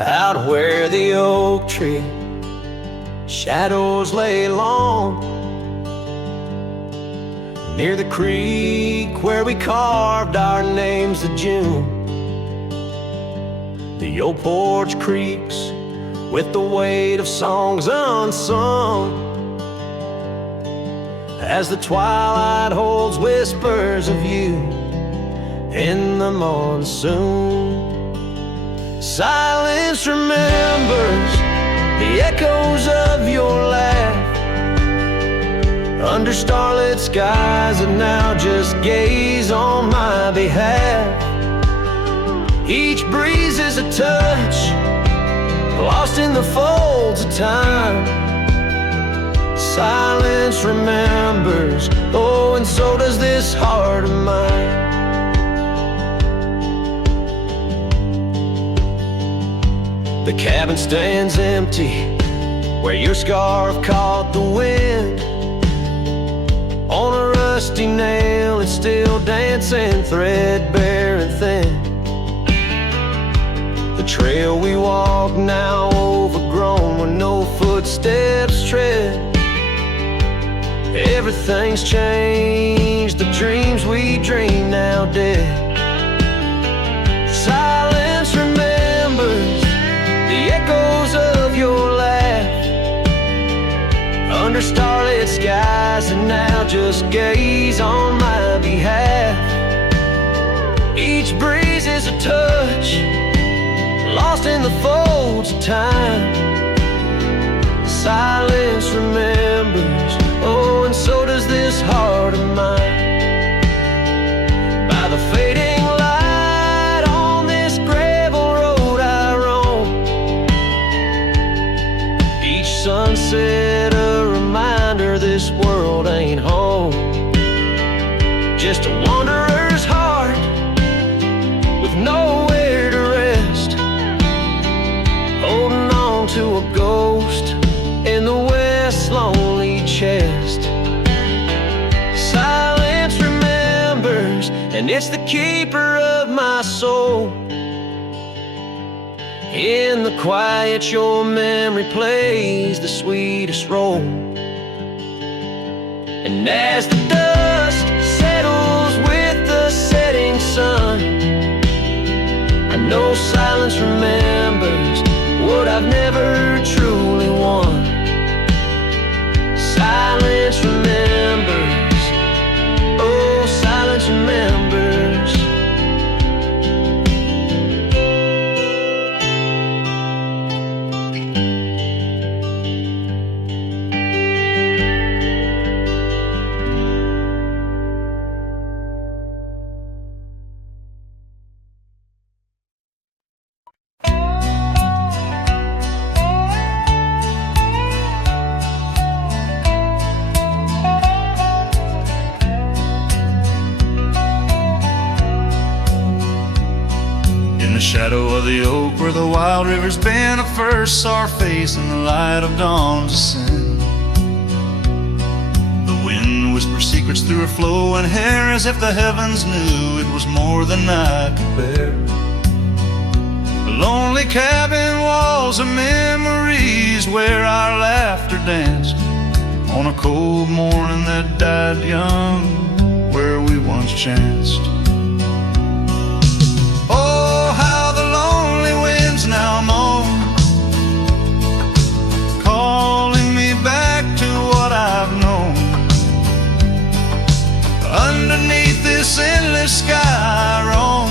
out where the oak tree shadows lay long, near the creek where we carved our names of June. The old porch creaks with the weight of songs unsung, as the twilight holds whispers of you in the monsoon. Silence remembers the echoes of your laugh under starlit skies that now just gaze on my behalf. Each breeze is a touch lost in the folds of time. Silence remembers, oh, and so does this heart of mine. The cabin stands empty where your scarf caught the wind. On a rusty nail it's still dancing, threadbare and thin. The trail we walk now overgrown where no footsteps tread. Everything's changed, the dreams we dream now dead. Silence remembers the echoes of your laugh under starlit skies, and now just gaze on my behalf. Each breeze is a touch lost in the folds of time. Silence remembers, oh, and so does this heart of mine. By the fading light on this gravel road I roam, each sunset a reminder this world ain't home. Just a wanderer's heart with nowhere to rest, holding on to a ghost in the west's lonely chest. Silence remembers, and it's the keeper of my soul. In the quiet your memory plays the sweetest role. And as the dust settles with the setting sun, I know silence remembers what I've never truly won. Silence remembers, oh, silence remembers. Shadow of the oak where the wild rivers bend, I first saw her face in the light of dawn's ascent. The wind whispered secrets through her flowing hair, as if the heavens knew it was more than I could bear. The lonely cabin walls of memories where our laughter danced on a cold morning that died young, where we once chanced. Now moan, calling me back to what I've known. Underneath this endless sky I roam,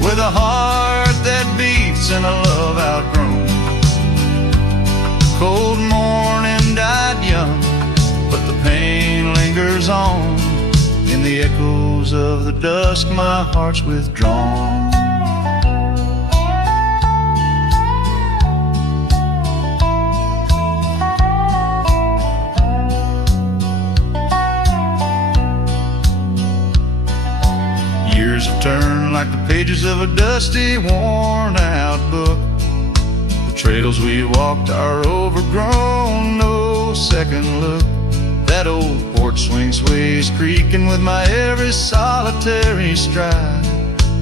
with a heart that beats and a love outgrown. Cold morning died young, but the pain lingers on. In the echoes of the dusk my heart's withdrawn. Turn like the pages of a dusty, worn-out book. The trails we walked are overgrown, no second look. That old porch swing sways creaking with my every solitary stride.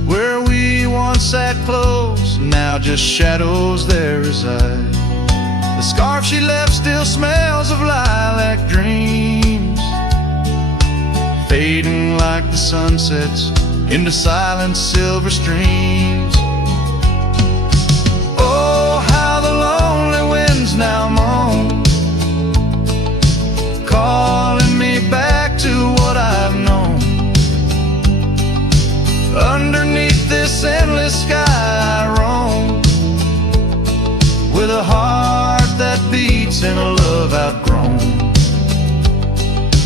where we once sat close, now just shadows there reside. The scarf she left still smells of lilac dreams, fading like the sunsets into silent silver streams. Oh, how the lonely winds now moan, calling me back to what I've known. Underneath this endless sky I roam, with a heart that beats and a love outgrown.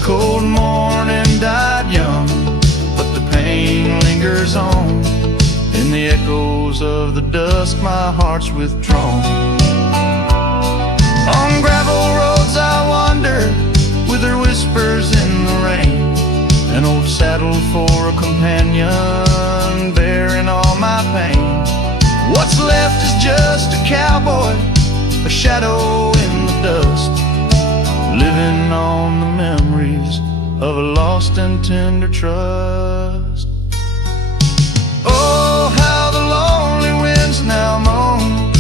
Cold morning died young, but the pain lingers on. In the echoes of the dusk my heart's withdrawn. On gravel roads I wander, with her whispers in the rain. An old saddle for a companion, bearing all my pain. What's left is just a cowboy, a shadow in the dust, living on the memories of a lost and tender trust. Oh, how the lonely winds now moan,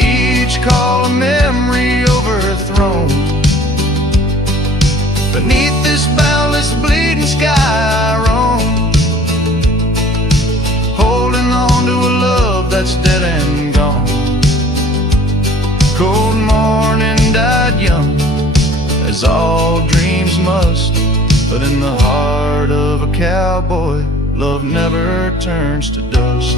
each call a memory overthrown. Beneath this boundless bleeding sky I roam, holding on to a love that's dead and gone. Cold morning died young, as all dreams must, but in the heart of a cowboy, love never turns to dust.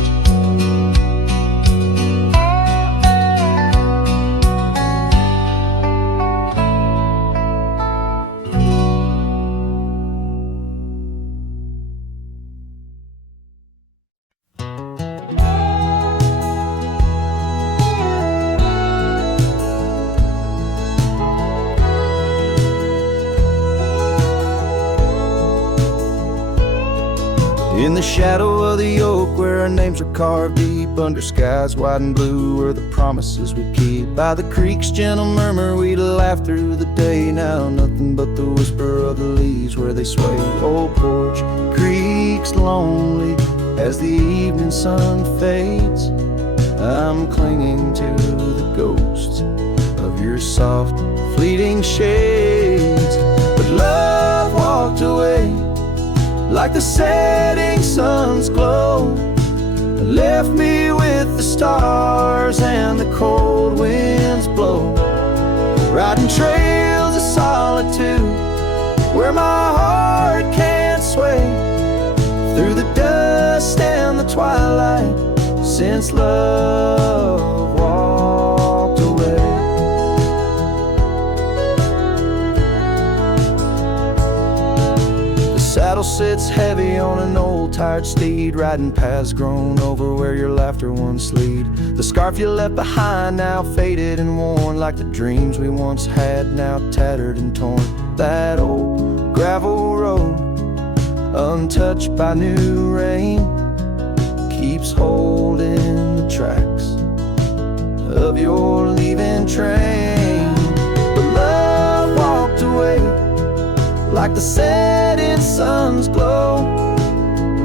In the shadow of the oak, where our names are carved deep, under skies wide and blue, where the promises we keep. By the creek's gentle murmur, we'd laugh through the day. Now nothing but the whisper of the leaves where they sway. Old porch creaks lonely as the evening sun fades. I'm clinging to the ghosts of your soft, fleeting shades. But love walked away like the setting sun's glow, left me with the stars and the cold winds blow. Riding trails of solitude where my heart can't sway, through the dust and the twilight, since love walked away. Saddle sits heavy on an old tired steed, riding paths grown over where your laughter once lead. The scarf you left behind now faded and worn, like the dreams we once had now tattered and torn. That old gravel road, untouched by new rain, keeps holding the tracks of your leaving train. But love walked away like the setting sun's glow,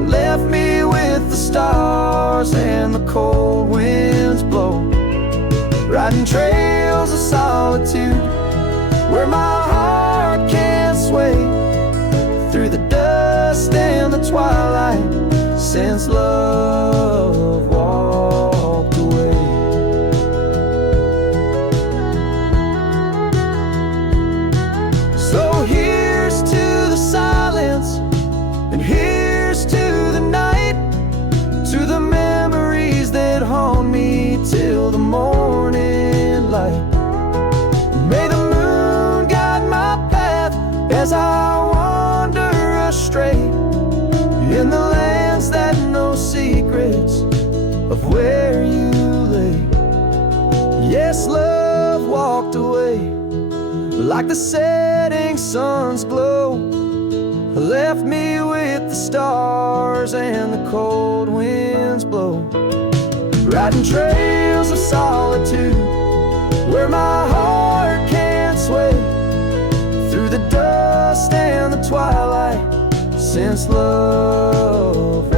left me with the stars and the cold winds blow. Riding trails of solitude where my heart can't sway, through the dust and the twilight, since love walked away. So here's to the silence, and here's to the night, to the memories that haunt me till the morning light. May the moon guide my path as I wander astray, in the lands that know secrets of where you lay. Yes, love walked away like the setting sun's glow, left me with the stars and the cold winds blow. Riding trails of solitude where my heart can't sway, through the dust and the twilight, since love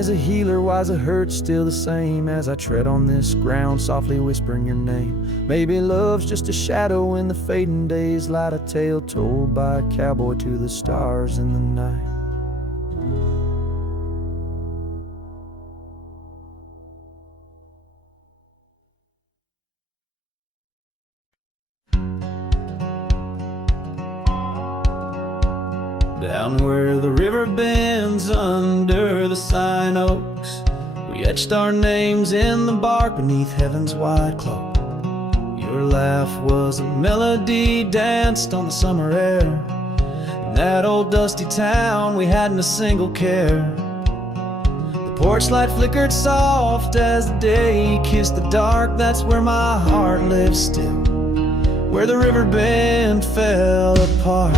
is a healer, why's the hurt still the same? As I tread on this ground, softly whispering your name. Maybe love's just a shadow in the fading days, light a tale told by a cowboy to the stars in the night. Down where the river bends under the sign oaks, we etched our names in the bark beneath heaven's wide cloak. Your laugh was a melody danced on the summer air. In that old dusty town we hadn't a single care. The porch light flickered soft as the day kissed the dark. That's where my heart lives still, where the river bend fell apart.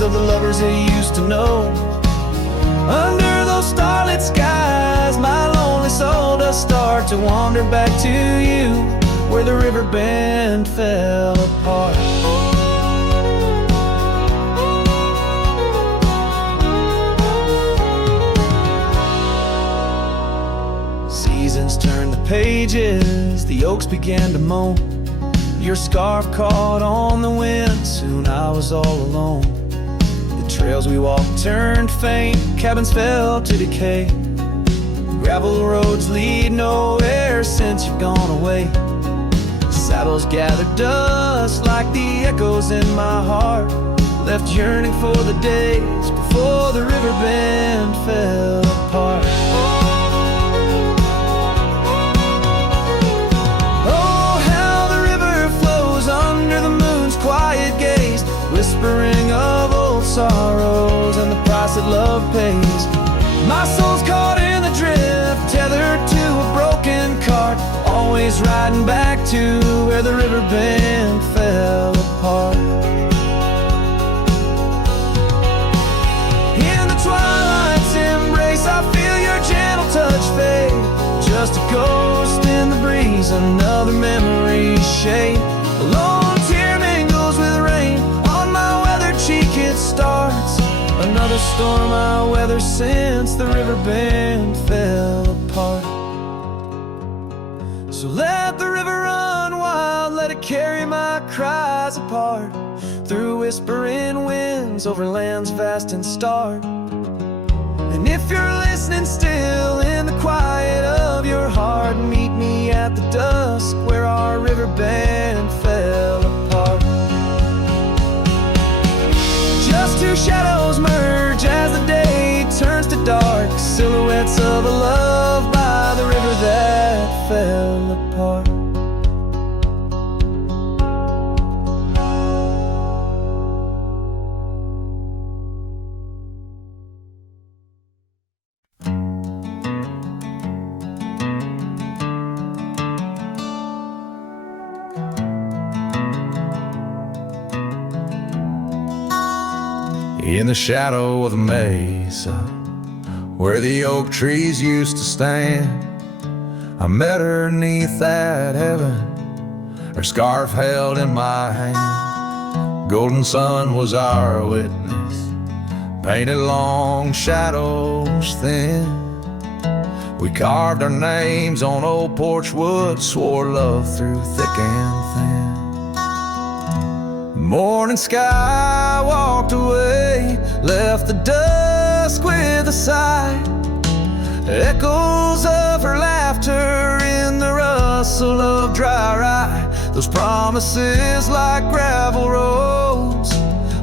Of the lovers they used to know. Under those starlit skies, my lonely soul does start to wander back to you, where the river bend fell apart. Seasons turned the pages, the oaks began to moan. Your scarf caught on the wind, soon I was all alone. Trails we walked turned faint, cabins fell to decay. Gravel roads lead nowhere since you've gone away. Saddles gathered dust like the echoes in my heart, left yearning for the days before the river bend fell apart. Oh, how the river flows under the moon's quiet gaze, whispering of old sorrows and the price that love pays. My soul's caught in the drift, tethered to a broken cart, always riding back to where the river bend fell apart. In the twilight's embrace, I feel your gentle touch fade. Just a ghost in the breeze, another memory shade. A lone tear mingles with rain, on my weathered cheek it starts. Another storm I weather since the river bend fell apart. So let the river run wild, let it carry my cries apart, through whispering winds, over lands vast and stark. And if you're listening still in the quiet of your heart, meet me at the dusk where our river bend fell apart. Just two shadows merge as the day turns to dark, silhouettes of a love by the river that fell apart. In the shadow of the mesa, where the oak trees used to stand, I met her neath that heaven, her scarf held in my hand. Golden sun was our witness, painted long shadows thin. We carved our names on old porch wood, swore love through thick and thin. Morning sky walked away, left the dusk with a sigh. Echoes of her laughter in the rustle of dry rye. Those promises like gravel roads,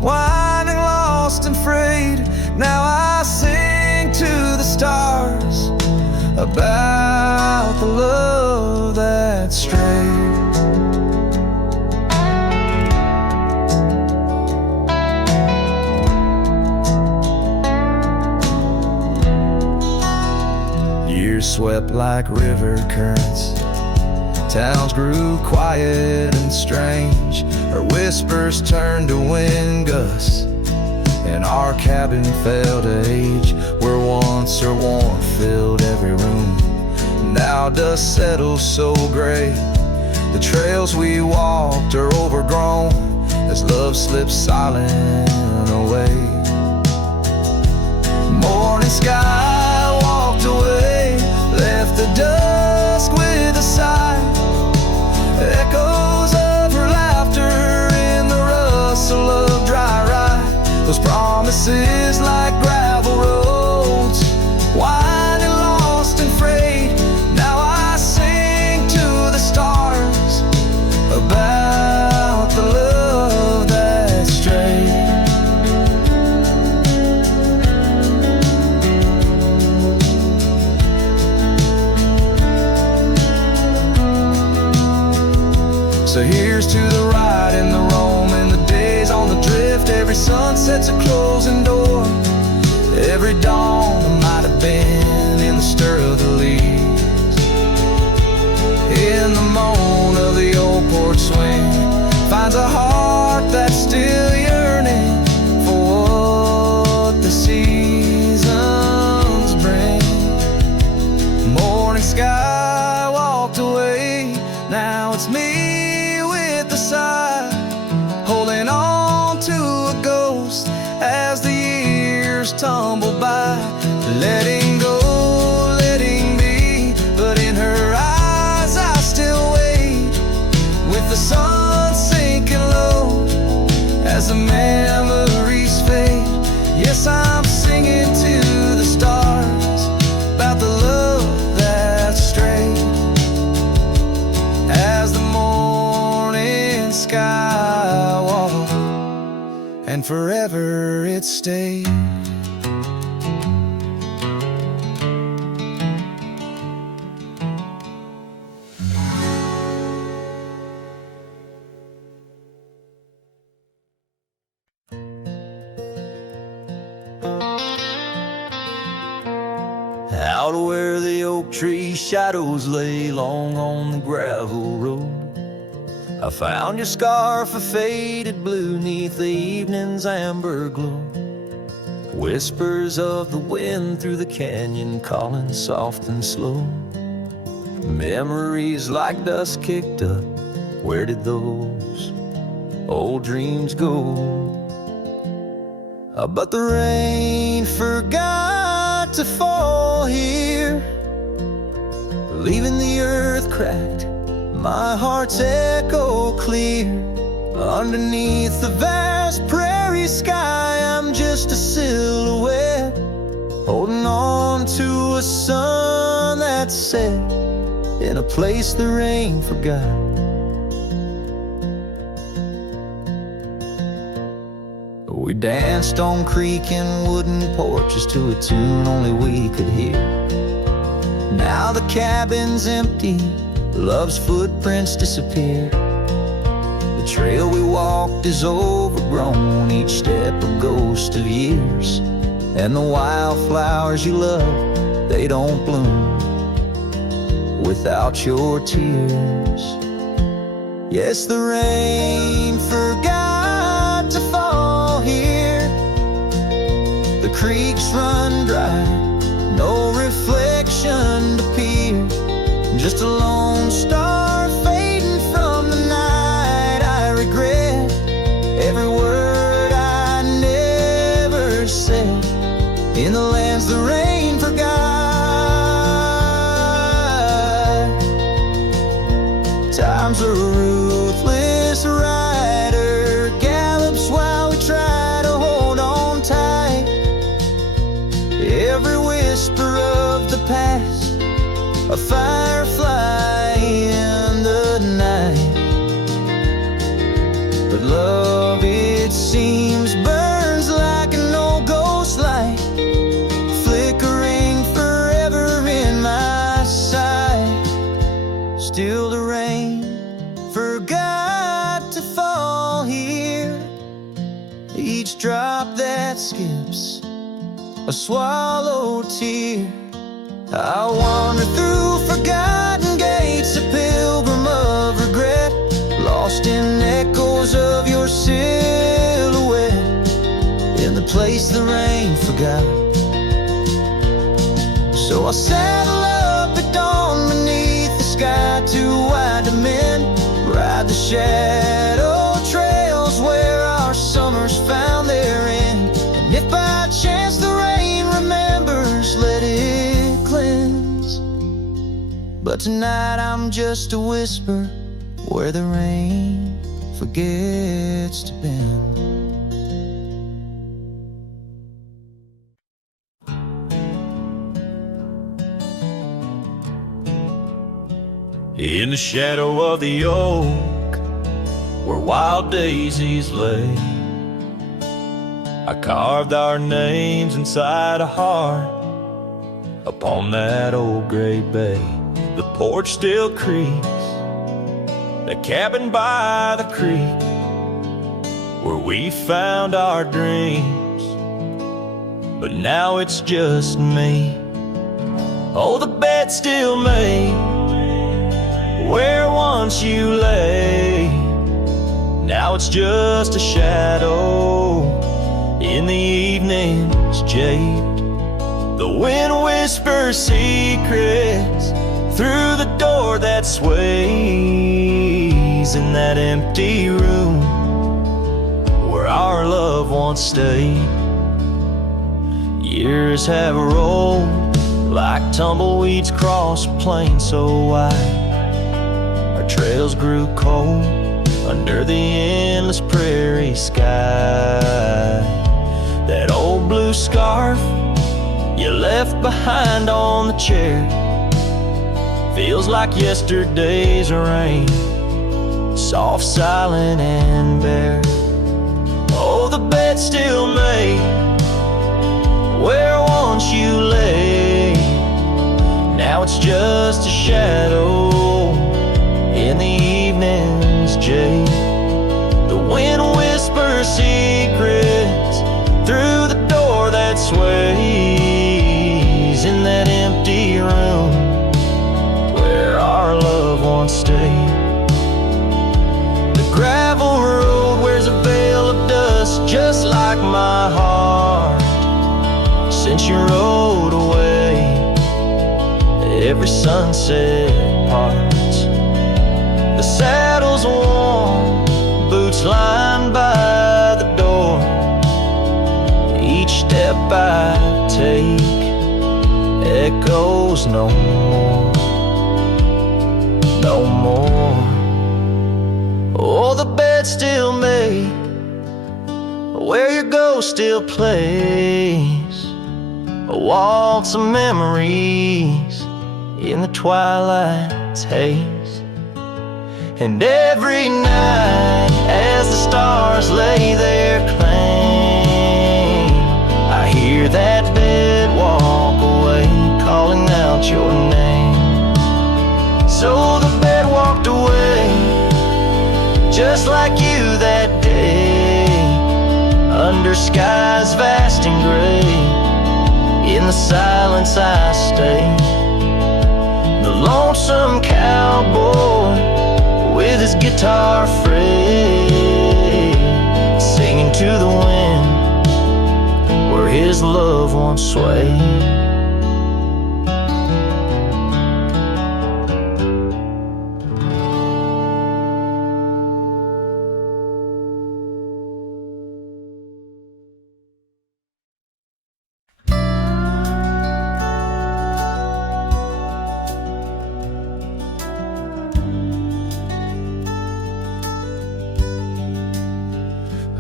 winding lost and frayed. Now I sing to the stars about the love that strayed. Years swept like river currents, towns grew quiet and strange. Her whispers turned to wind gusts, and our cabin fell to age, where once her warmth filled every room. Now dust settles so gray, the trails we walked are overgrown, as love slips silent away. Morning sky walked away, left the dusk with a sigh. Echoes of her laughter in the rustle of dry rye. Those promises like gravel roads, winding, lost and frayed. Now I sing to the stars about the love that strayed. So here's to the ride and the roam and the days on the drift. Every sunset's a closing door, every dawn that might have been in the stir of the leaves. In the moan of the old porch swing finds a heart that's still yearning for what the seasons bring. Morning sky walked away, now it's me with the sigh, holding on to a ghost as the years tumble by. Letting go, letting be, but in her eyes I still wait, with the sun sinking low as the memories fade. Yes, I'm singing to the stars about the love that strayed, as the morning sky walked and forever it stayed. Out where the oak tree shadows lay long on the gravel road, I found your scarf, a faded blue neath the evening's amber glow. Whispers of the wind through the canyon calling soft and slow. Memories like dust kicked up, where did those old dreams go? But the rain forgot to fall here, leaving the earth cracked, my heart's echo clear. Underneath the vast prairie sky, I'm just a silhouette, holding on to a sun that set in a place the rain forgot. We danced on creaking wooden porches to a tune only we could hear. Now the cabin's empty, love's footprints disappear. The trail we walked is overgrown, each step a ghost of years. And the wildflowers you love, they don't bloom without your tears. Yes, the rain forgot to fall here. The creeks run dry, no reflection to peer. Just a lone star fading from the night. I regret every word I never said in the lands the rain forgot. Time's a ruthless rider, gallops while we try to hold on tight. Every whisper of the past, a firefly in the night. But love, it seems, burns like an old ghost light, flickering forever in my sight. Still the rain forgot to fall here, each drop that skips a swallowed tear. I wander through forgotten gates, a pilgrim of regret, lost in echoes of your silhouette, in the place days the rain forgot. So I'll saddle up at dawn beneath the sky, too wide to mend, ride the shadow trails where our summers found their end. And if by chance the rain remembers, let it cleanse. But tonight I'm just a whisper where the rain forgets to bend. In the shadow of the oak, where wild daisies lay, I carved our names inside a heart upon that old gray bay. The porch still creaks, the cabin by the creek, where we found our dreams, but now it's just me. Oh, the bed's still made where once you lay, now it's just a shadow in the evening's jade. The wind whispers secrets through the door that sways in that empty room where our love once stayed. Years have rolled like tumbleweeds across a plain so wide. Our trails grew cold under the endless prairie sky. That old blue scarf you left behind on the chair feels like yesterday's rain, soft, silent, and bare. Oh, the bed's still made where once you lay, now it's just a shadow in the evening's jade. The wind whispers secrets through the door that sways in that empty room where our love once stayed. The gravel road wears a veil of dust just like my heart since you rode away. Every sunset parts, the saddle's warm, boots lined by the door. Each step I take echoes no more, no more. Oh, the bed's still made where your ghost still plays a waltz of memories in the twilight's haze. And every night as the stars lay their claim, I hear that bed walk away calling out your name. So the bed walked away just like you that day, under skies vast and gray. In the silence I stay, the lonesome cowboy with his guitar frayed, singing to the wind where his love once swayed.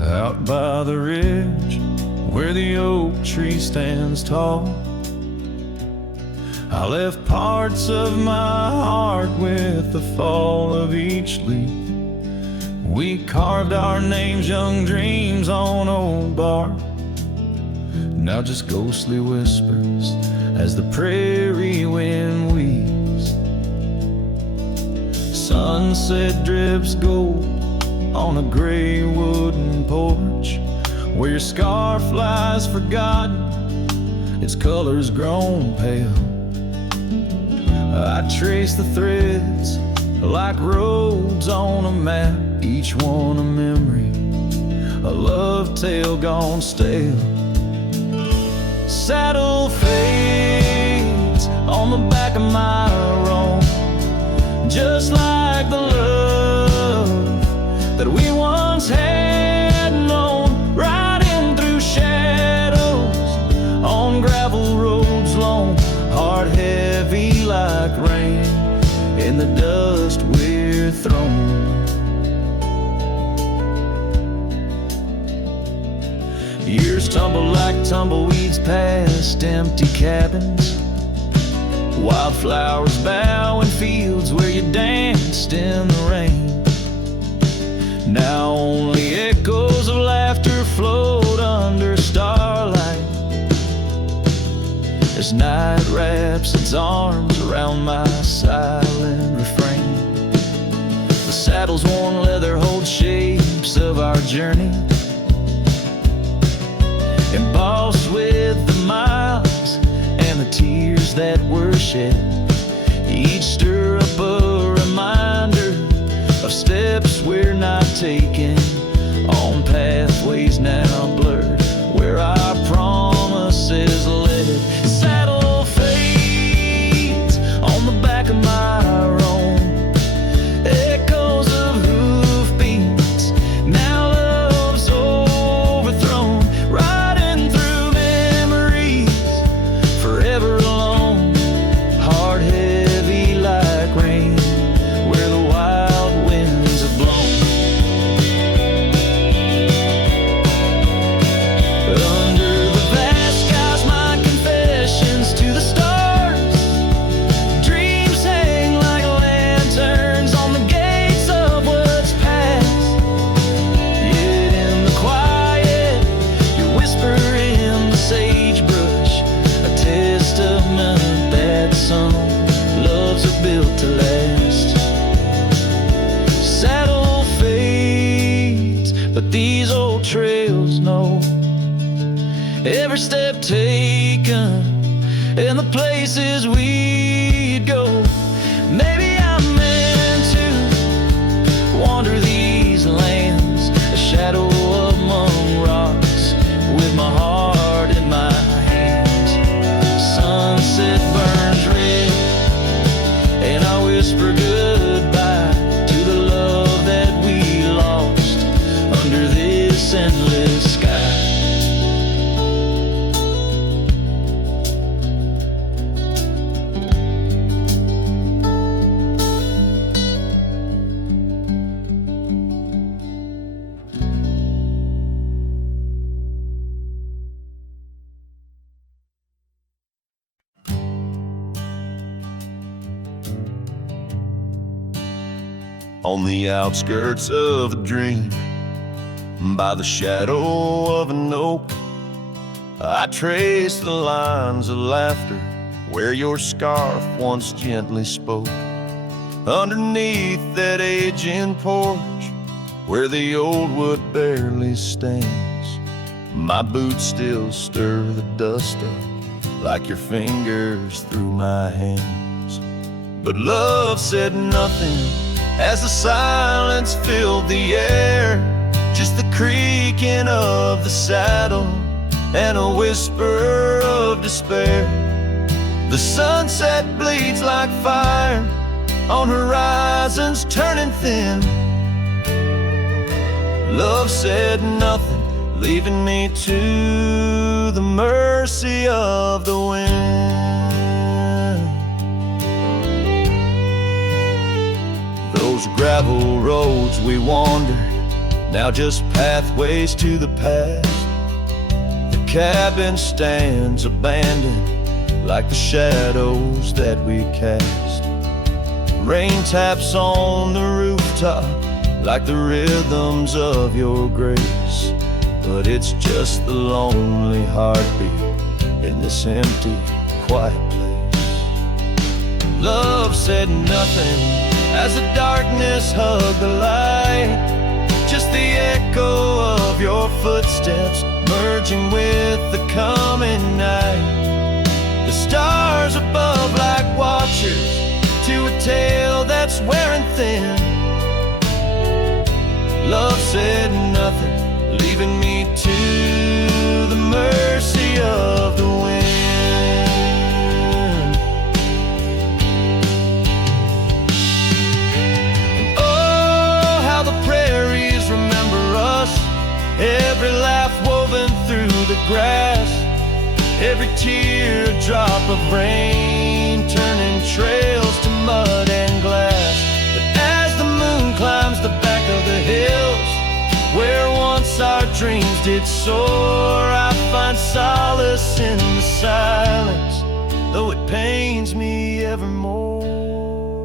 Out by the ridge where the oak tree stands tall, I left parts of my heart with the fall of each leaf. We carved our names, young dreams on old bark, now just ghostly whispers as the prairie wind weaves. Sunset drips gold on a gray wooden porch where your scarf lies forgotten, its colors grown pale. I trace the threads like roads on a map, each one a memory, a love tale gone stale. saddle fades on the back of my roan, just like the love that we once had known, riding through shadows on gravel roads long, heart heavy like rain in the dust we're thrown. Years tumble like tumbleweeds past empty cabins, wildflowers bow in fields where you danced in the rain. Now only echoes of laughter float under starlight as night wraps its arms around my silent refrain. The saddle's worn leather holds shapes of our journey, embossed with the miles and the tears that were shed. Each stir up a reminder of steps we're not taking, on pathways now blurred where our promises led. Saddle fades on the back of my roan, echoes of hoofbeats, now love's overthrown, riding through memories forever alone, heart heavy like rain where the wild winds have blown. Under the vast skies, my confessions to the stars, dreams hang like lanterns on the gates of what's past. Yet in the quiet, you whisper in the sagebrush, a testament that some loves are built to last. Saddle fades, but these old trails know every step taken and the places we'd go. Maybe I'm meant to wander these lands, a shadow among rocks, with my heart in my hands. Sunset burns red, and I whisper goodbye to the love that we lost under this endless sky. On the outskirts of a dream, by the shadow of an oak, I trace the lines of laughter where your scarf once gently spoke. Underneath that aging porch where the old wood barely stands, my boots still stir the dust up like your fingers through my hands. But love said nothing as the silence filled the air, just the creaking of the saddle and a whisper of despair. The sunset bleeds like fire on horizons turning thin. Love said nothing, leaving me to the mercy of the wind. Those gravel roads we wandered, now just pathways to the past. The cabin stands abandoned like the shadows that we cast. Rain taps on the rooftop like the rhythms of your grace, but it's just the lonely heartbeat in this empty, quiet place. Love said nothing as the darkness hugged the light, just the echo of your footsteps merging with the coming night. The stars above like watchers to a tale that's wearing thin. Love said nothing, leaving me to the mercy of the wind. grass, every tear a drop of rain, turning trails to mud and glass. But as the moon climbs the back of the hills, where once our dreams did soar, I find solace in the silence, though it pains me evermore.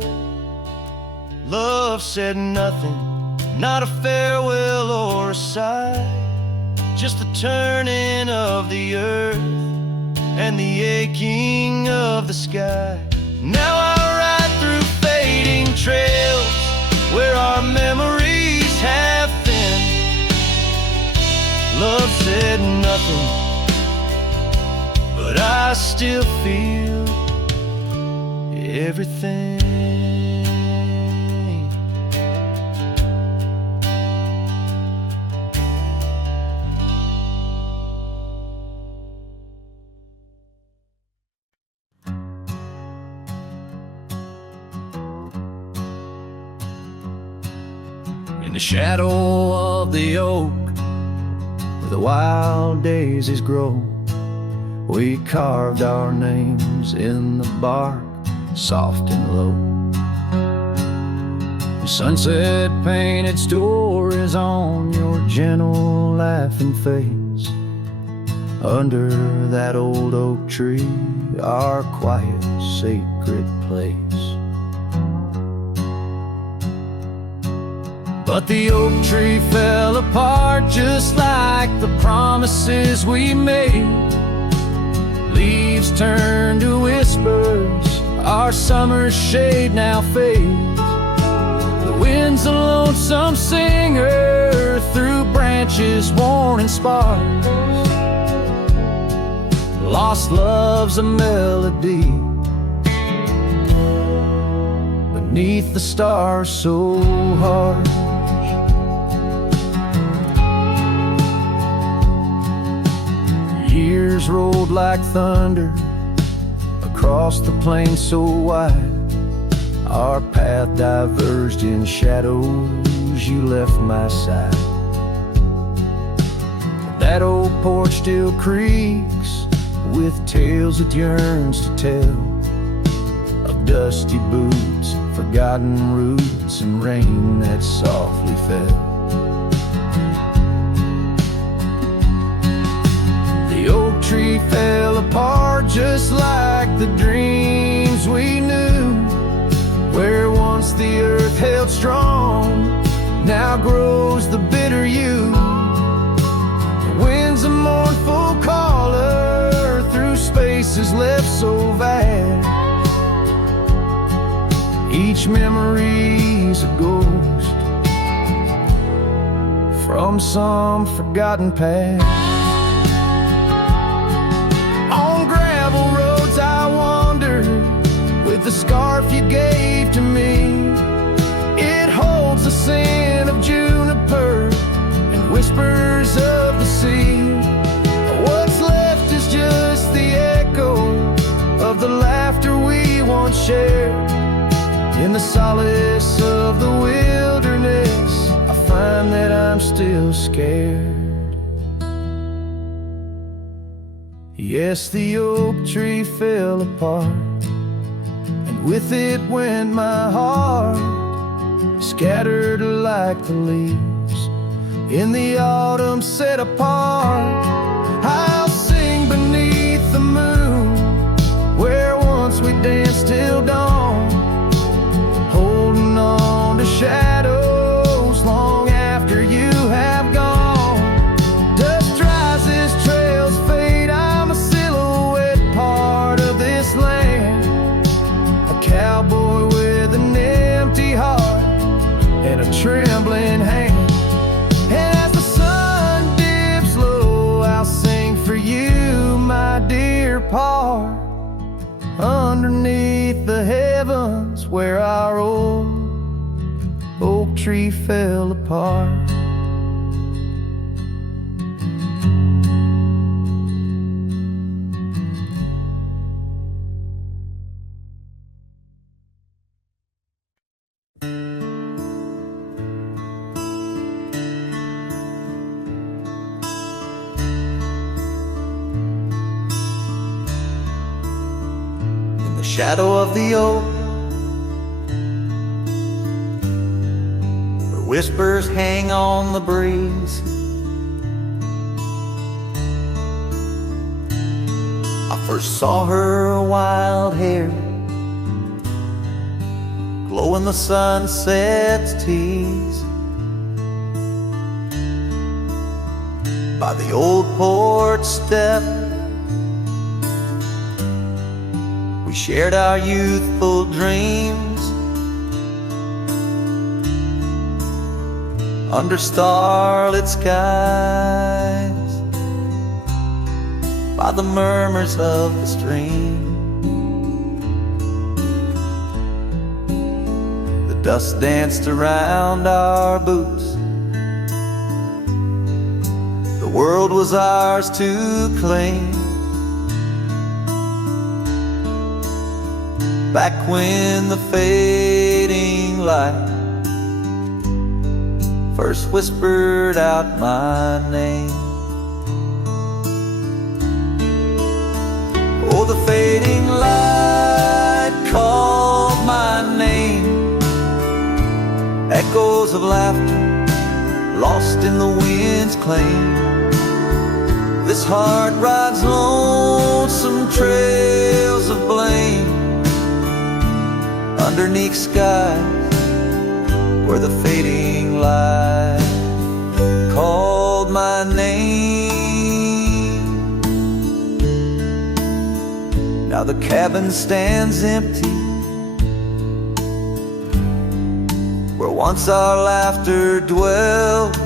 Love said nothing, not a farewell or a sigh, just the turning of the earth and the aching of the sky. Now I ride through fading trails where our memories have thinned. Love said nothing, but I still feel everything. In the shadow of the oak, where the wild daisies grow, we carved our names in the bark, soft and low. The sunset painted stories on your gentle laughing face. Under that old oak tree, our quiet, sacred place. But the oak tree fell apart just like the promises we made. Leaves turned to whispers, our summer's shade now fades. The wind's a lonesome singer through branches worn and sparse. Lost love's a melody beneath the stars so harsh. Years rolled like thunder across the plain so wide. Our path diverged in shadows, you left my side. That old porch still creaks with tales it yearns to tell, of dusty boots, forgotten roots, and rain that softly fell. The oak tree fell apart just like the dreams we knew. Where once the earth held strong, now grows the bitter yew. The wind's a mournful caller through spaces left so vast. Each memory's a ghost from some forgotten past. The scarf you gave to me, it holds the scent of juniper and whispers of the sea. What's left is just the echo of the laughter we once shared. In the solace of the wilderness, I find that I'm still scared. Yes, the oak tree fell apart, with it went my heart, scattered like the leaves in the autumn set apart. I'll sing beneath the moon, where once we danced till dawn, holding on to shadows long after you have gone. Dust dries as trails fade, I'm a silhouette part of this land. Cowboy with an empty heart and a trembling hand. And as the sun dips low, I'll sing for you, my dear part, underneath the heavens where our old oak tree fell apart. shadow of the oak, where whispers hang on the breeze. I first saw her wild hair glow in the sunset's tease, by the old porch step. We shared our youthful dreams under starlit skies, by the murmurs of the stream. The dust danced around our boots. The world was ours to claim, back when the fading light first whispered out my name. Oh, the fading light called my name, echoes of laughter lost in the wind's claim. This heart rides lonesome trails of blame underneath skies where the fading light called my name. Now the cabin stands empty, where once our laughter dwelled.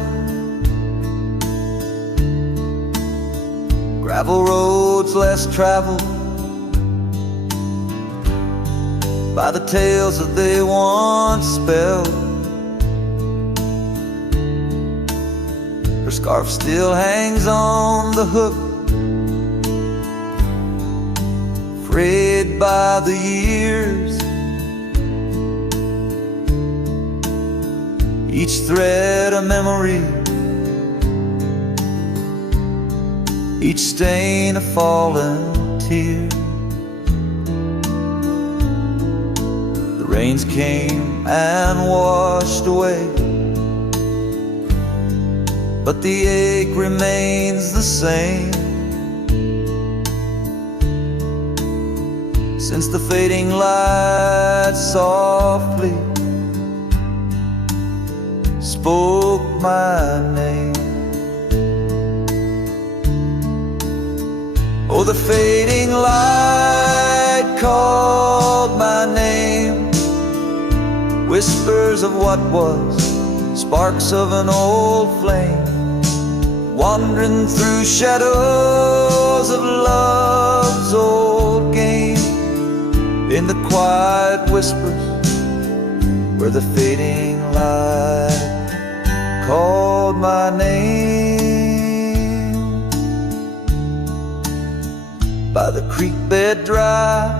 Gravel roads less traveled by the tales that they once spelled. Her scarf still hangs on the hook, frayed by the years. Each thread a memory, each stain a fallen tear. The rains came and washed away, but the ache remains the same. Since the fading light softly spoke my name. Oh, the fading light called my name, whispers of what was, sparks of an old flame, wandering through shadows of love's old game, in the quiet whispers where the fading light called my name. By the creek bed dry,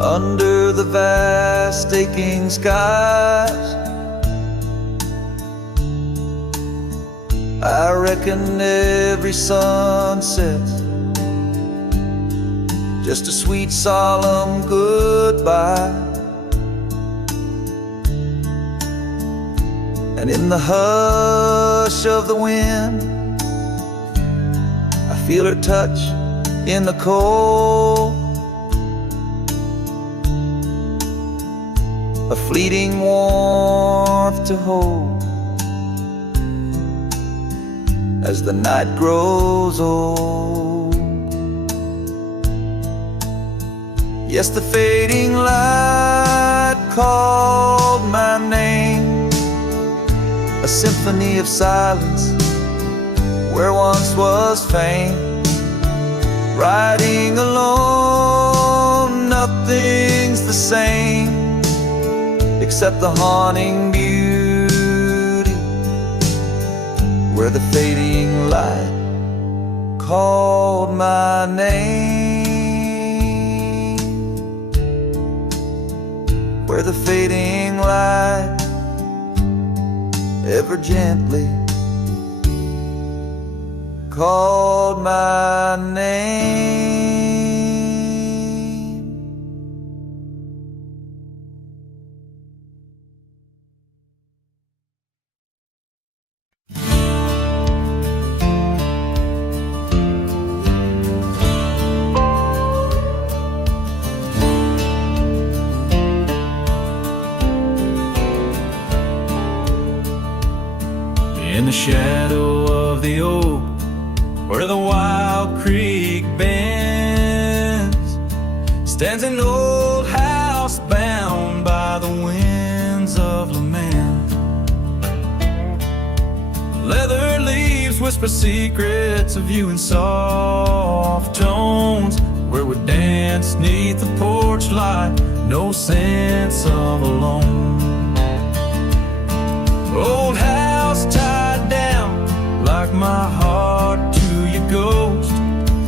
under the vast aching skies, I reckon every sunset's just a sweet solemn goodbye. And in the hush of the wind, I feel her touch in the cold, a fleeting warmth to hold as the night grows old. Yes, the fading light called my name, a symphony of silence where once was fame. Riding alone, nothing's the same except the haunting beauty where the fading light called my name, where the fading light ever gently called my name. shadow of the oak, where the wild creek bends, stands an old house bound by the winds of lament. Leather leaves whisper secrets of you in soft tones, where we dance neath the porch light, no sense of alone. Old house tied down like my heart to your ghost,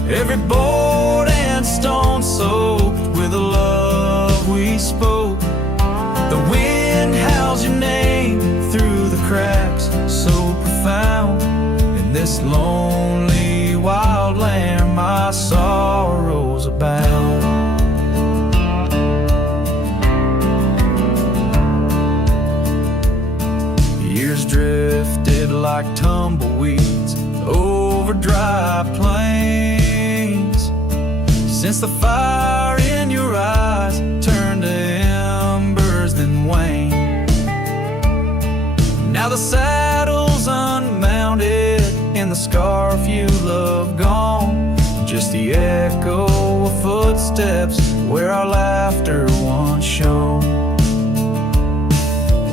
every board and stone soaked with the love we spoke. The wind howls your name through the cracks, so profound. In this lonely wild land my sorrows abound. Years drifted like tumbleweeds over dry plains, since the fire in your eyes turned to embers then waned. Now the saddle's unmounted and the scarf you love gone, just the echo of footsteps where our laughter once shone.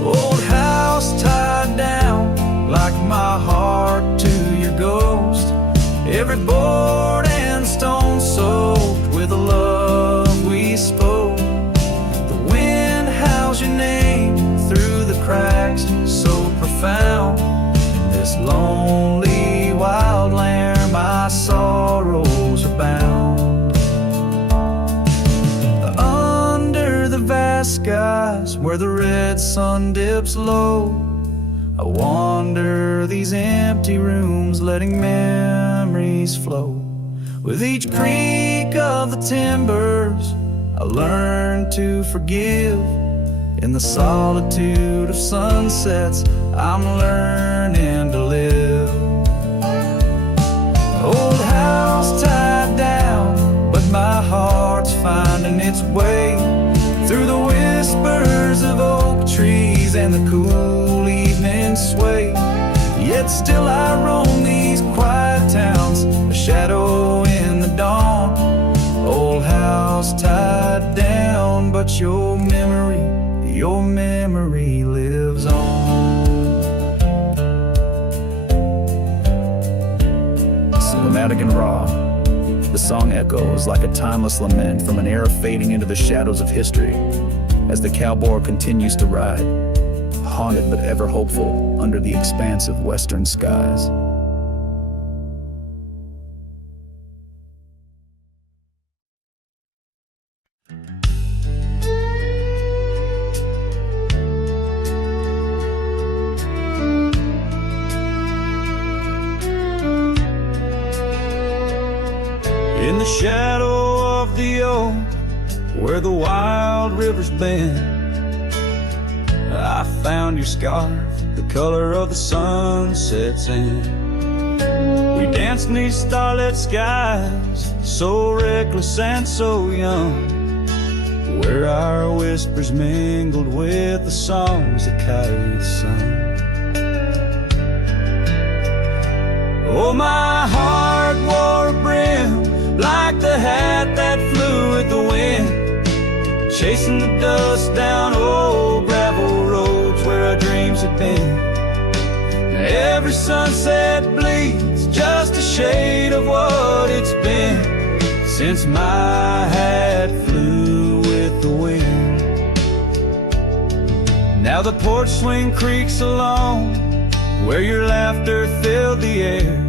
Old house tied down like my heart to your ghost, every board and stone soaked with the love we spoke. The wind howls your name through the cracks, so profound. In this lonely wild land my sorrows are bound. Under the vast skies where the red sun dips low, I wander these empty rooms, letting memories flow. With each creak of the timbers I learn to forgive. In the solitude of sunsets I'm learning to live. Old house tied down, but my heart's finding its way through the whispers of oak trees and the cool evening sway. Yet still I roam these quiet towns, a shadow in the dawn. Old house tied down, but your memory lives on. Cinematic and raw, the song echoes like a timeless lament from an era fading into the shadows of history as the cowboy continues to ride, haunted but ever hopeful under the expansive western skies. In the shadow of the oak, where the wild rivers bend, I found your scarf, the color of the sunset's end. We danced 'neath starlit skies, so reckless and so young, where our whispers mingled with the songs that kites sung. Oh, my heart wore a brim like the hat that flew with the wind, chasing the dust down old gravel roads where our dreams had been. Now every sunset bleeds just a shade of what it's been since my hat flew with the wind. Now the porch swing creaks along where your laughter filled the air.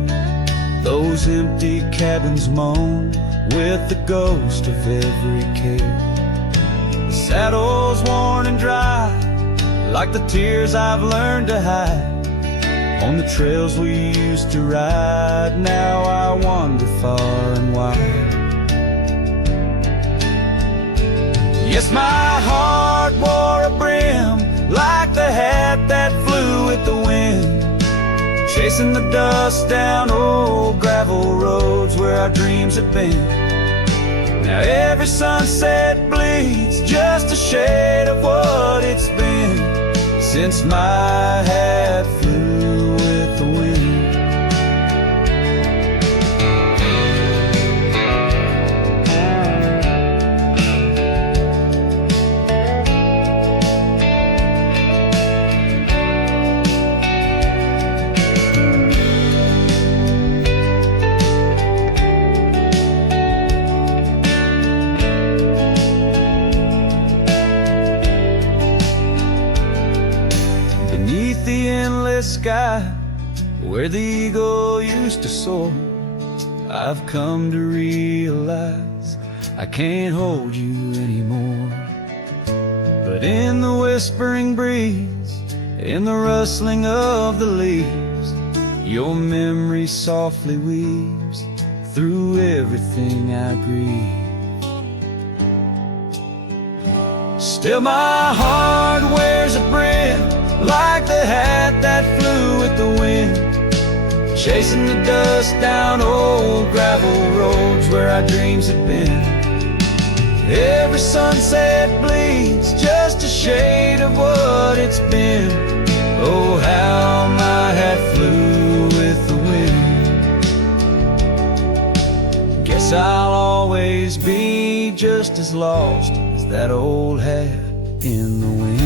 Those empty cabins moan with the ghost of every care. The saddle's worn and dry, like the tears I've learned to hide. On the trails we used to ride, now I wander far and wide. Yes, my heart wore a brim like the hat that flew with the wind, chasing the dust down old gravel roads where our dreams had been. Now every sunset bleeds just a shade of what it's been since my hat flew with the wind. where the eagle used to soar. I've come to realize I can't hold you anymore. But in the whispering breeze, in the rustling of the leaves, your memory softly weaves through everything I grieve. Still my heart wears a brim, like the hat that flew with the wind, chasing the dust down old gravel roads where our dreams had been. Every sunset bleeds just a shade of what it's been. Oh, how my hat flew with the wind. Guess I'll always be just as lost as that old hat in the wind.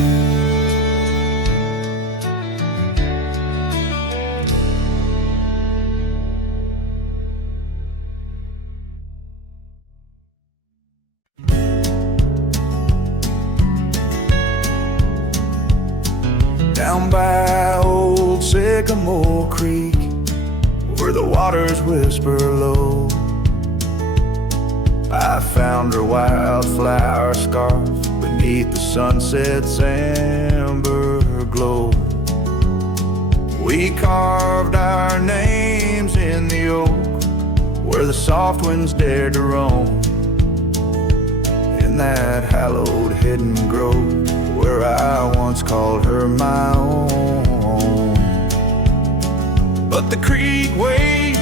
Down by old Sycamore Creek, where the waters whisper low, I found her wildflower scarf beneath the sunset's amber glow. We carved our names in the oak, where the soft winds dared to roam, in that hallowed hidden grove where I once called her my own. But the creek waits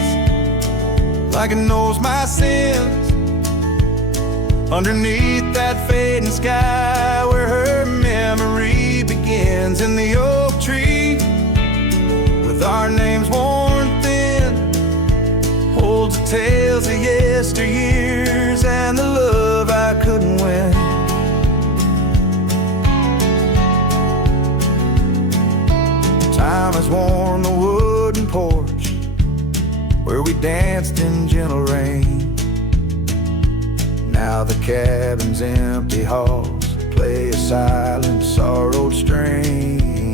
like it knows my sins, underneath that fading sky where her memory begins. In the oak tree, with our names worn thin, holds the tales of yesteryears and the love I couldn't win. Time has worn the wooden porch where we danced in gentle rain. Now the cabin's empty halls play a silent, sorrowed strain.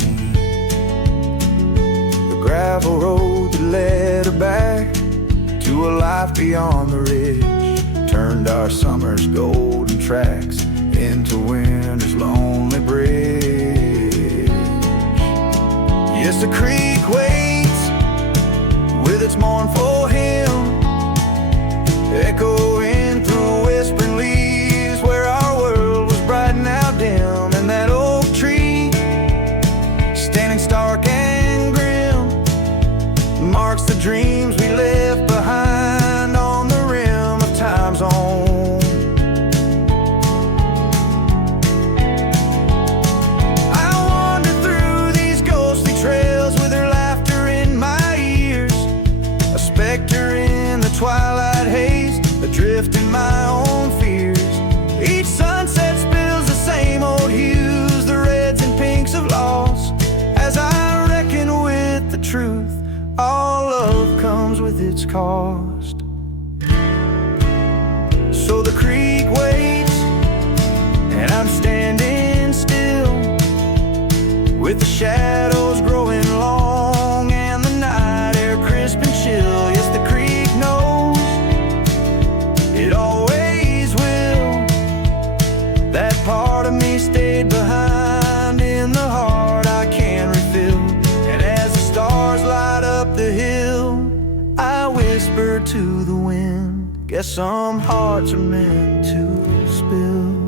The gravel road that led her back to a life beyond the ridge turned our summer's golden tracks into winter's lonely bridge. Yes, the creek waits with its mournful hymn, echoing through whispering leaves where our world was bright and now dim. And that oak tree, standing stark and grim, marks the dreams we left behind on the rim of time's own. Twilight haze, adrift in my own fears. Each sunset spills the same old hues, the reds and pinks of loss, as I reckon with the truth. All love comes with its cost. So the creek waits, and I'm standing still, with the shadows growing long and the night air crisp and chill. Yes, the creek knows, it always will. That part of me stayed behind in the heart I can't refill. And as the stars light up the hill, I whisper to the wind, guess some hearts are meant to spill.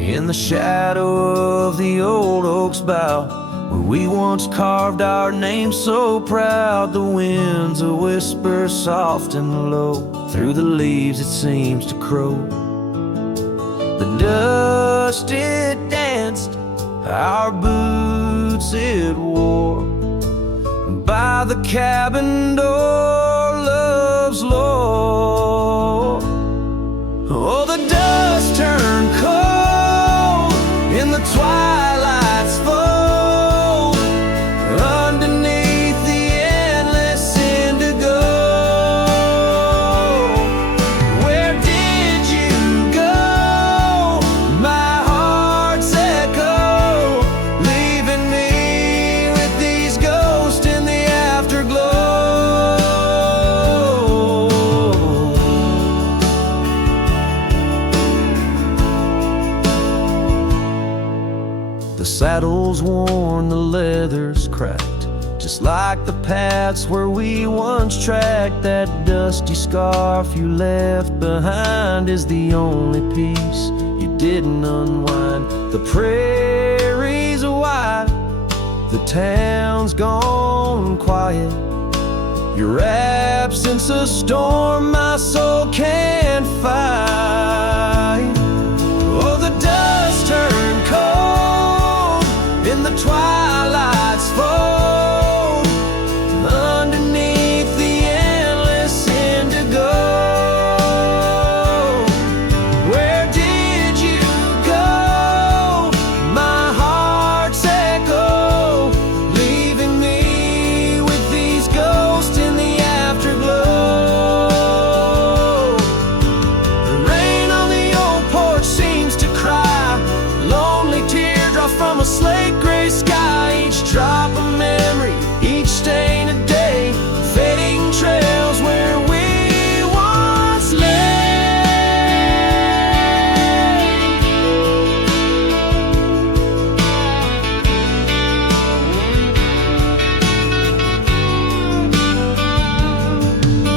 In the shadow of the old oak's bough, where we once carved our names so proud, the winds a whisper soft and low, through the leaves it seems to crow. The dust it danced, our boots it wore, by the cabin door love's lore. Oh, the dust turned cold in the twilight's fold underneath the endless indigo. Where did you go? My heart's echo, leaving me with these ghosts in the afterglow. The saddle's worn, the leather's cracked, just like the paths where we once tracked. That dusty scarf you left behind is the only piece you didn't unwind. The prairies are wide, the town's gone quiet. Your absence a storm my soul can't fight. Oh, the dust turned cold in the twilight's fold underneath the endless indigo. Where did you go? My heart's echo, leaving me with these ghosts in the afterglow. The rain on the old porch seems to cry, lonely teardrop from a slate gray sky. Each drop a memory, each stain a day, fading trails where we once lay.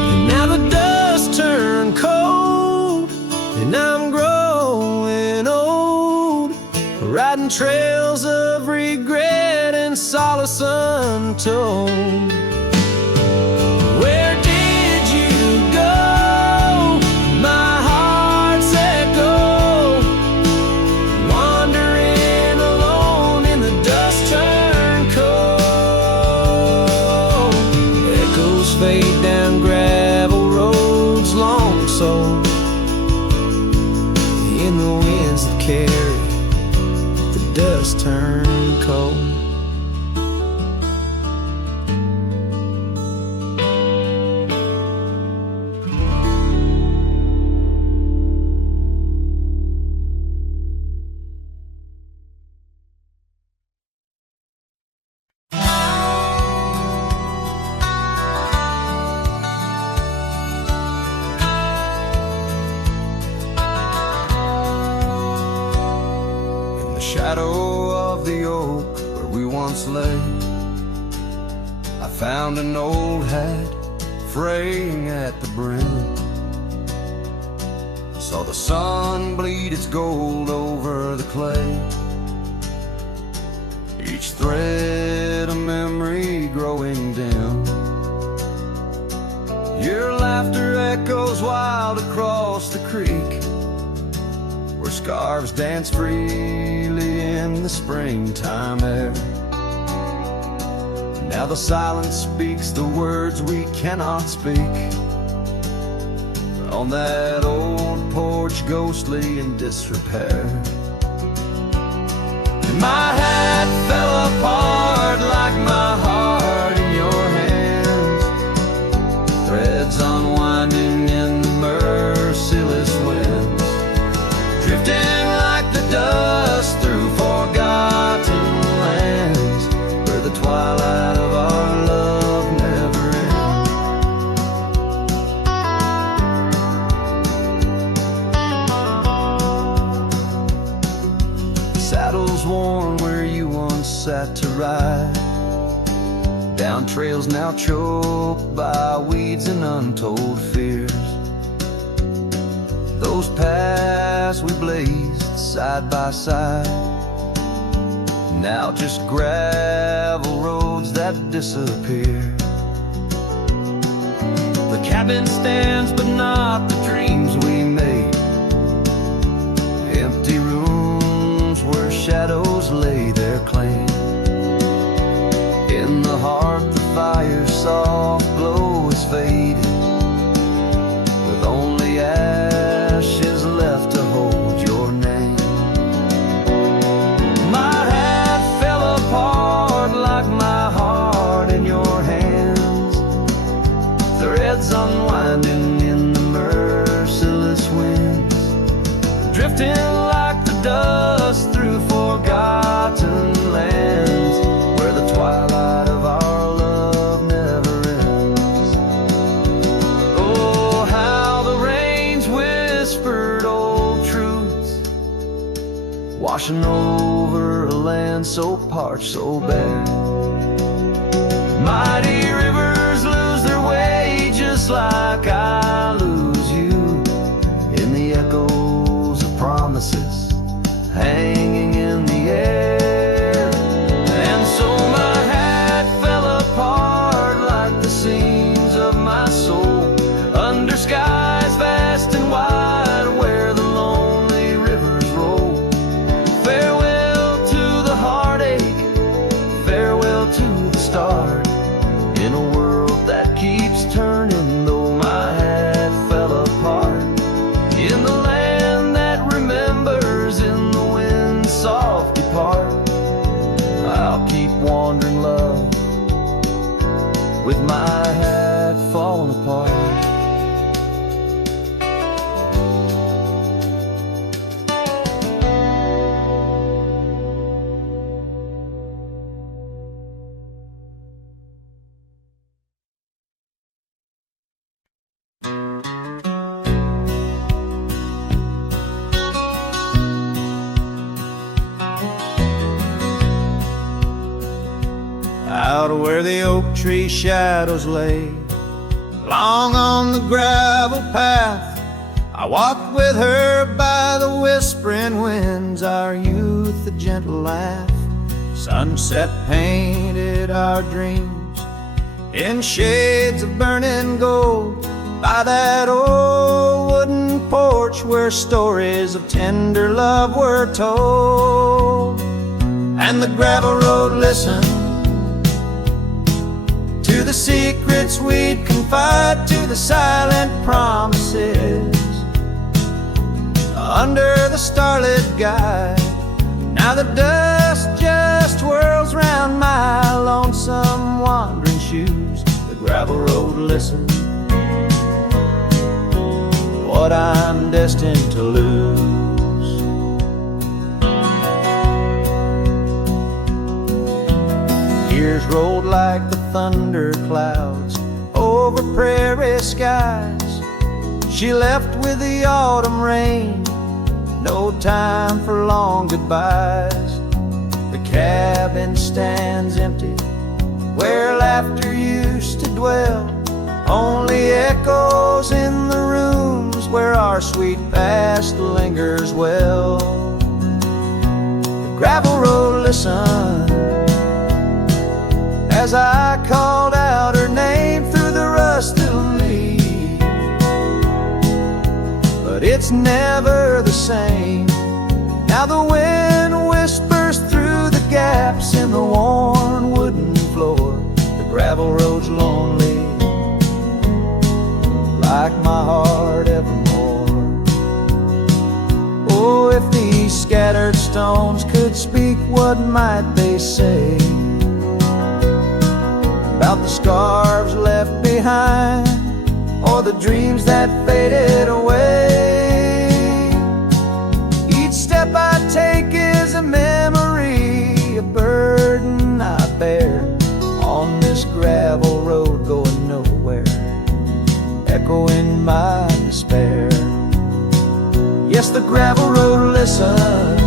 And now the dust turned cold, and I'm growing old, riding trails of regret and solace untold. Where did you go? My heart's echo, wandering alone in the dust turned cold. Echoes fade down gravel roads long sold in the winds that carry the dust turned cold. In the shadow of the oak where we once lay, I found an old hat fraying at the brim. Saw the sun bleed its gold over the clay, each thread a memory growing dim. Your laughter echoes wild across the creek, where scarves dance freely in the springtime air. Now the silence speaks the words we cannot speak, on that old porch ghostly in disrepair. And my hat fell apart like my heart in your hands, threads unwinding in the merciless winds, drifting like the dust through forgotten lands, where the twilight of our love never ends. Saddles worn where you once sat to ride, down trails now choked by weeds and untold fears. Those paths we blazed side by side, now just gravel roads that disappear. The cabin stands but not the dreams we made, empty rooms where shadows lay their claim. In the heart the fire's soft glow is faded, with only ashes washing over a land so parched, so bare. Mighty rivers lose their way just like I lose you in the echoes of promises hanging in the air. And so my hat fell apart like the seams of my soul under skies vast and wide where the lonely rivers roll. Farewell to the heartache, farewell to the start, in a world that keeps turning though my hat fell apart. In the land that remembers, in the wind's soft depart, I'll keep wandering, love, with my hat falling apart. Out where the oak tree shadows lay, long on the gravel path, I walked with her by the whispering winds, our youth a gentle laugh. Sunset painted our dreams in shades of burning gold by that old wooden porch where stories of tender love were told. And the gravel road listened to the secrets we'd confide, to the silent promises under the starlit guide. Now the dust just whirls round my lonesome wandering shoes. The gravel road listens what I'm destined to lose. Years rolled like the thunder clouds over prairie skies. She left with the autumn rain, no time for long goodbyes. The cabin stands empty where laughter used to dwell, only echoes in the rooms where our sweet past lingers well. The gravel road listened as I called out her name through the rusted leaves, but it's never the same. Now the wind whispers through the gaps in the worn wooden floor. The gravel road's lonely, like my heart evermore. Oh, if these scattered stones could speak, what might they say about the scarves left behind, or the dreams that faded away? Each step I take is a memory, a burden I bear on this gravel road going nowhere, echoing my despair. Yes, the gravel road listens,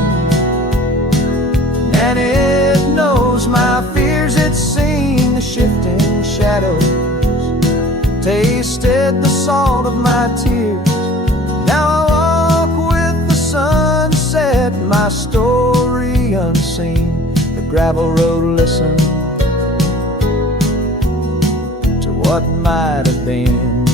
and it knows my fears. It's seen the shifting shadows, tasted the salt of my tears. Now I walk with the sunset, my story unseen. The gravel road listens to what might have been.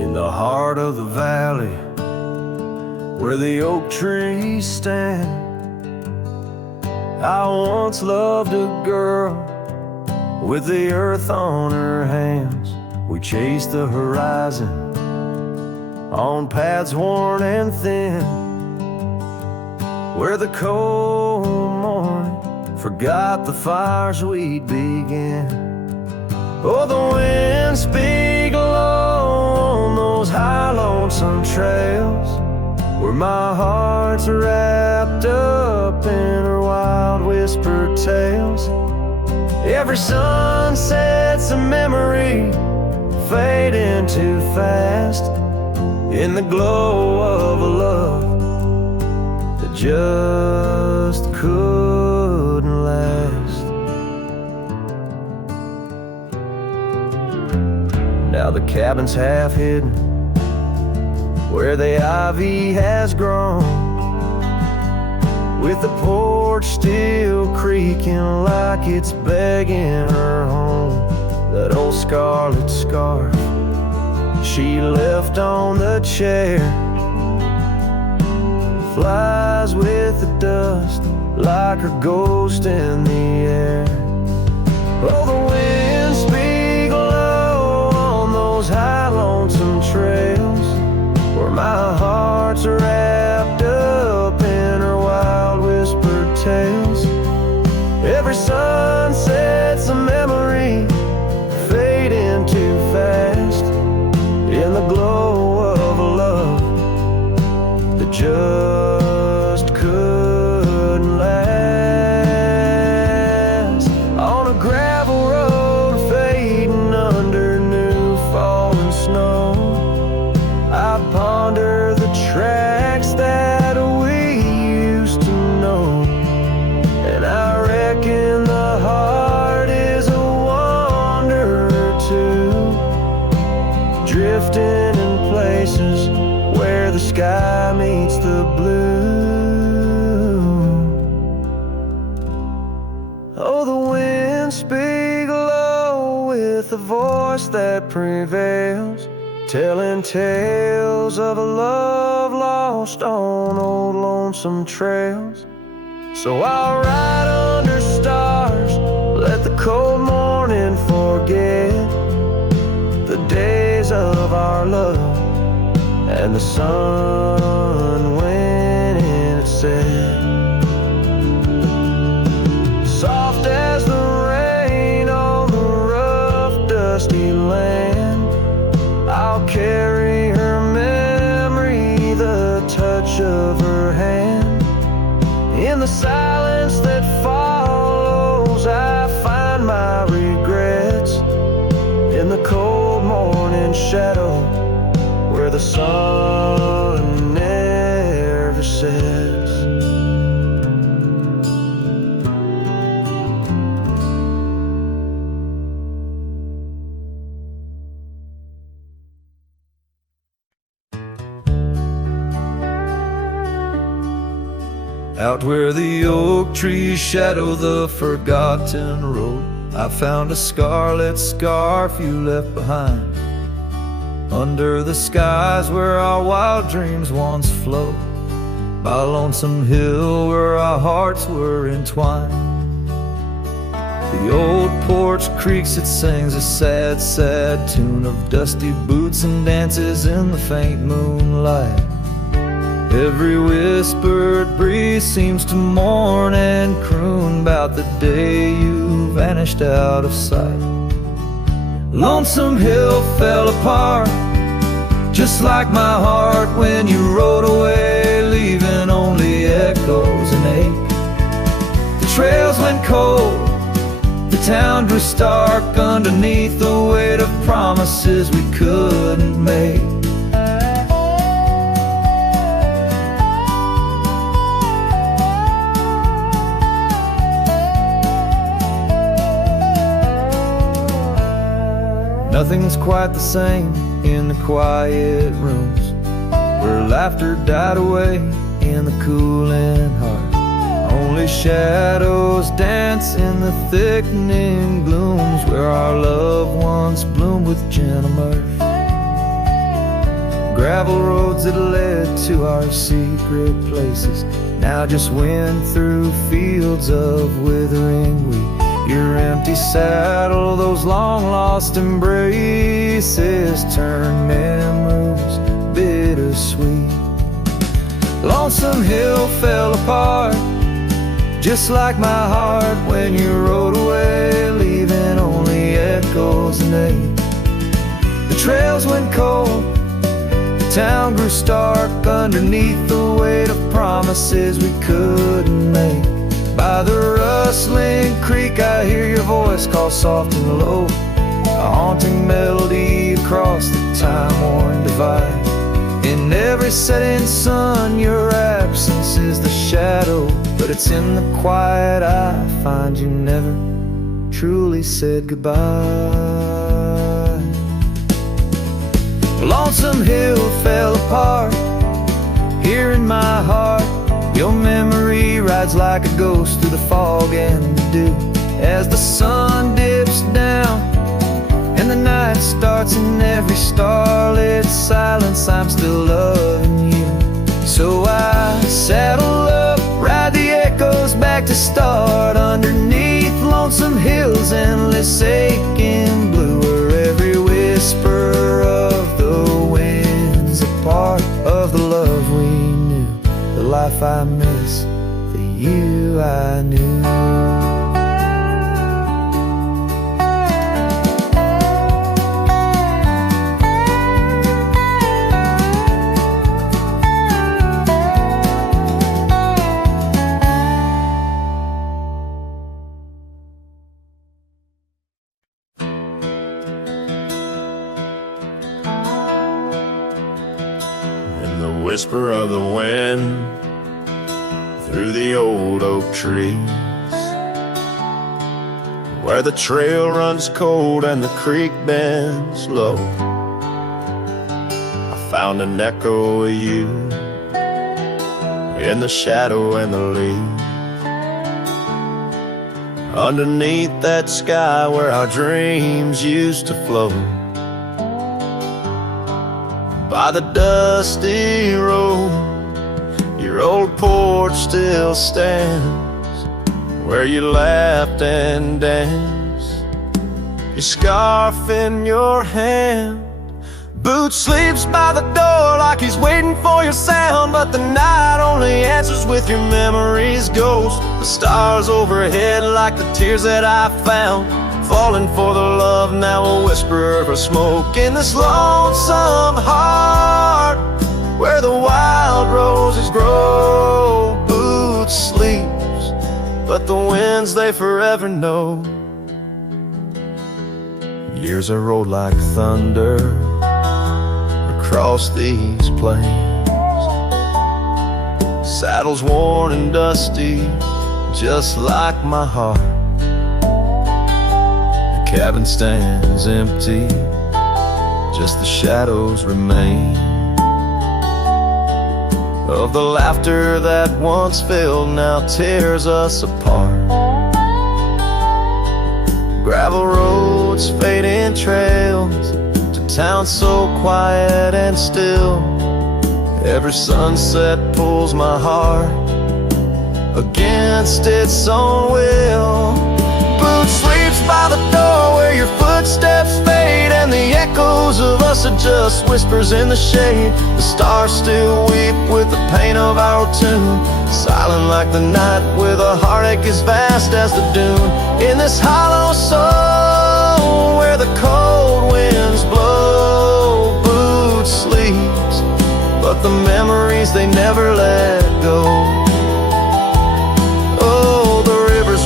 In the heart of the valley where the oak trees stand, I once loved a girl with the earth on her hands. We chase the horizon on paths worn and thin, where the cold morning forgot the fires we'd begin. Oh, the winds speak low on those high lonesome trails, where my heart's wrapped up in her wild whispered tales. Every sunset's a memory fading too fast, in the glow of a love that just couldn't last. Now the cabin's half hidden where the ivy has grown, with the porch still creaking like it's begging her home. That old scarlet scarf she left on the chair flies with the dust like a ghost in the air. Oh, the winds speak low on those high lonesome trails, where my heart's wrapped up in her wild whispered tales. Every sunset's a memory fading too fast, in the glow of a love that just couldn't last. On a gravel road fading under new falling snow, I ponder the tracks that we used to know, and I reckon the heart is a wanderer too, drifting in places where the sky meets the blue. Oh, the winds speak low with a voice that prevails, telling tales of a love lost on old lonesome trails. So I'll ride under stars, let the cold morning forget the days of our love and the sun when it set. Soft as the rain on the rough dusty land, I'll carry her memory, the touch of her hand. In the silence that follows, I find my regrets, in the cold morning shadow where the sun never sets. Out where the oak trees shadow the forgotten road, I found a scarlet scarf you left behind, under the skies where our wild dreams once flowed, by a lonesome hill where our hearts were entwined. The old porch creaks, it sings a sad, sad tune of dusty boots and dances in the faint moonlight. Every whispered breeze seems to mourn and croon about the day you vanished out of sight. Lonesome Hill fell apart, just like my heart when you rode away, leaving only echoes and ache. The trails went cold, the town grew stark underneath the weight of promises we couldn't make. Nothing's quite the same in the quiet rooms, where laughter died away in the cooling heart. Only shadows dance in the thickening glooms, where our love once bloomed with gentle mirth. Gravel roads that led to our secret places now just wend through fields of withering wheat. Your empty saddle, those long-lost embraces turn memories bittersweet. Lonesome Hill fell apart, just like my heart when you rode away, leaving only echoes and ache. The trails went cold, the town grew stark underneath the weight of promises we couldn't make. By the rustling creek I hear your voice call soft and low, a haunting melody across the time-worn divide. In every setting sun, your absence is the shadow, but it's in the quiet I find you never truly said goodbye. Lonesome Hill fell apart, here in my heart. Your memory rides like a ghost through the fog and the dew. As the sun dips down and the night starts, in every starlit silence I'm still loving you. So I saddle up, ride the echoes back to start, underneath Lonesome Hill's endless aching blue, where every whisper of the wind's a part of the love we knew, the life I miss, the you I knew. Whisper of the wind through the old oak trees, where the trail runs cold and the creek bends low. I found an echo of you in the shadow and the leaves, underneath that sky where our dreams used to float. By the dusty road, your old porch still stands, where you laughed and danced, your scarf in your hand. Boot sleeps by the door like he's waiting for your sound, but the night only answers with your memory's ghost. The stars overhead like the tears that I found, falling for the love, now a whisper of smoke in this lonesome heart, where the wild roses grow. Boot sleeps, but the winds they forever know. Years are rolled like thunder across these plains, saddles worn and dusty, just like my heart. Cabin stands empty, just the shadows remain of the laughter that once filled, now tears us apart. Gravel roads, fading trails, to towns so quiet and still. Every sunset pulls my heart against its own will. Boot sleeps by the door where your footsteps fade, and the echoes of us are just whispers in the shade. The stars still weep with the pain of our tune, silent like the night with a heartache as vast as the dune. In this hollow soul where the cold winds blow, Boot sleeps, but the memories they never let go.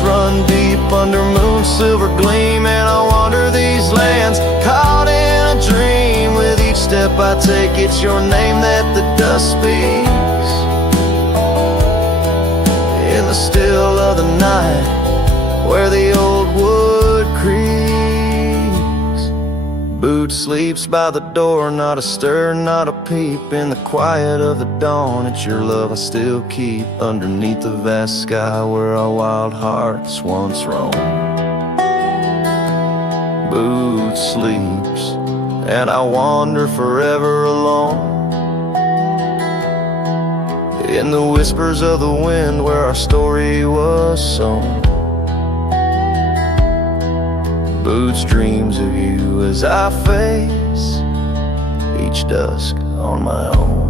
Run deep under moon's silver gleam, and I wander these lands caught in a dream. With each step I take, it's your name that the dust speaks in the still of the night, where the old wood creaks. Boot sleeps by the door, not a stir, not a peep. In the quiet of the dawn, it's your love I still keep, underneath the vast sky where our wild hearts once roamed. Boot sleeps, and I wander forever alone, in the whispers of the wind where our story was sown. boots dreams of you as I face each dusk on my own.